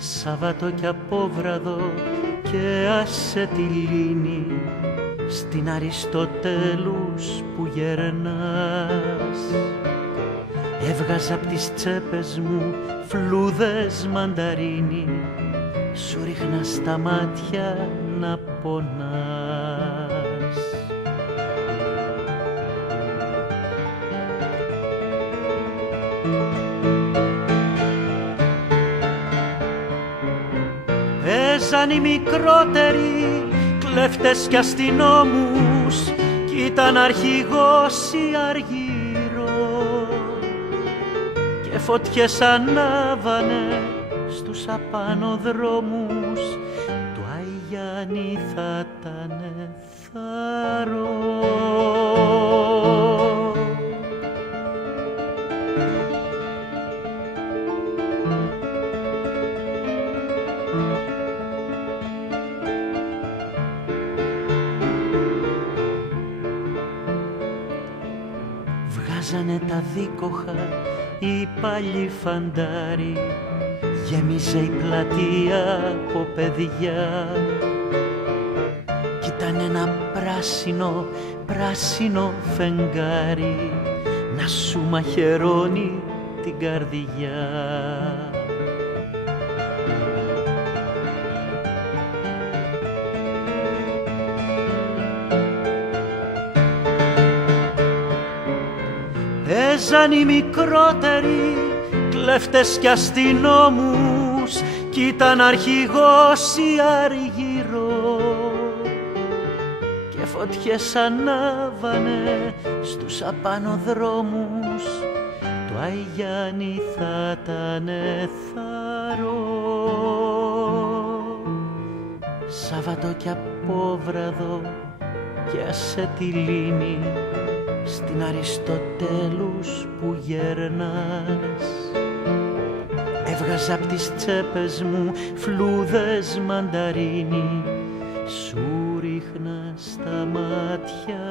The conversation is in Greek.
Σάββατο κι απόβραδο και άσε τη λύνη στην Αριστοτέλους που γερνάς. Έβγαζα απ' τις τσέπες μου φλούδες μανταρίνι, σου ρίχνα στα μάτια να πονάς. Παίζαν οι μικρότεροι κλέφτες κι αστυνόμους κι ήταν αρχηγός η Αργύρο και φωτιές ανάβανε στους απάνω δρόμους του Αϊγιάννη θα ήτανε θάρρο. Βγάζανε τα δίκοχα οι παλιοί φαντάροι, γέμιζε η πλατεία από παιδιά κι ήταν ένα πράσινο, πράσινο φεγγάρι να σου μαχαιρώνει την καρδιά. Παίζαν οι μικρότεροι κλέφτες κι αστυνόμους κι ήταν αρχηγός η Αργύρο και φωτιές ανάβανε στους απάνω δρόμους του Αϊγιάννη θα ήτανε θάρρο. Σάββατο κι απόβραδο κι άσε τη λύνη στην Αριστοτέλους που γερνάς. Έβγαζα απ' τις τσέπες μου φλούδες μανταρίνι, σου ρίχνα στα μάτια